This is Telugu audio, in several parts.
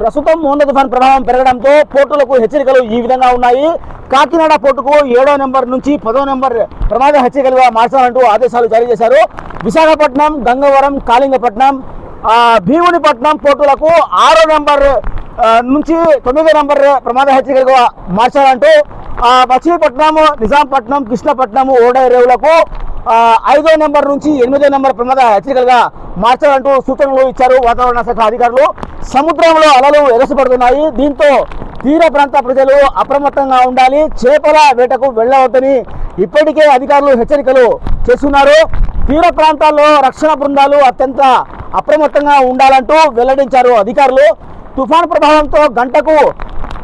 ప్రస్తుతం మోంద తుఫాన్ ప్రభావం పెరగడంతో పోర్టులకు హెచ్చరికలు ఈ విధంగా ఉన్నాయి. కాకినాడ పోర్టుకు ఏడో నెంబర్ నుంచి పదో నెంబర్ ప్రమాద హెచ్చరికలుగా మార్చాలంటూ ఆదేశాలు జారీ చేశారు. విశాఖపట్నం గంగవరం కాళింగపట్నం భీమునిపట్నం పోర్టులకు ఆరో నెంబర్ నుంచి తొమ్మిదో నెంబర్ ప్రమాద హెచ్చరికలుగా మార్చాలంటూ మచిలీపట్నం నిజాంపట్నం కృష్ణపట్నం ఓడ రేవులకు ఐదో నెంబర్ నుంచి ఎనిమిదో నెంబర్ ప్రమాద హెచ్చరికలుగా మార్చాలంటూ సూచనలు ఇచ్చారు వాతావరణ శాఖ అధికారులు. సముద్రంలో అలలు ఎగసిపడుతున్నాయి. దీంతో తీర ప్రాంత ప్రజలు అప్రమత్తంగా ఉండాలి. చేపల వేటకు వెళ్ళవద్దని ఇప్పటికే అధికారులు హెచ్చరికలు చేస్తున్నారు. తీర ప్రాంతాల్లో రక్షణ బృందాలు అత్యంత అప్రమత్తంగా ఉండాలంటూ వెల్లడించారు అధికారులు. తుఫాన్ ప్రభావంతో గంటకు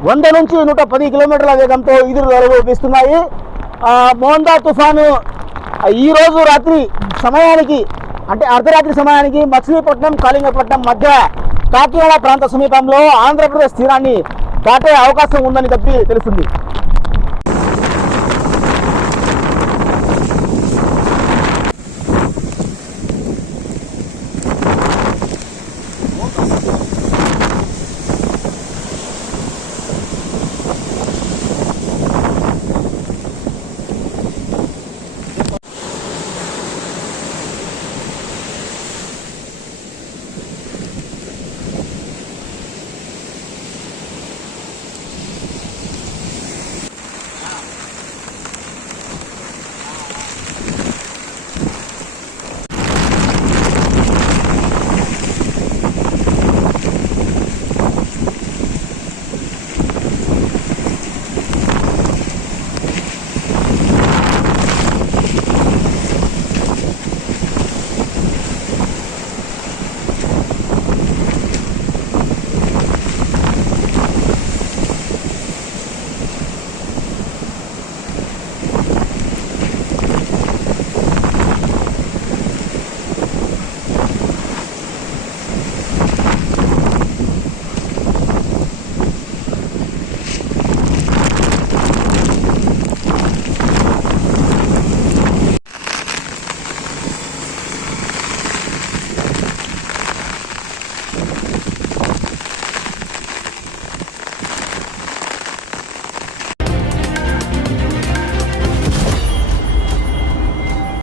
వంద నుంచి నూట పది కిలోమీటర్ల వేగంతో ఈదురు వీస్తున్నాయి. మోందా తుఫాను ఈరోజు రాత్రి సమయానికి అంటే అర్ధరాత్రి సమయానికి మచిలీపట్నం కాళింగపట్నం మధ్య కాకినాడ ప్రాంత సమీపంలో ఆంధ్రప్రదేశ్ తీరాన్ని దాటే అవకాశం ఉందని చెప్పి తెలుస్తుంది.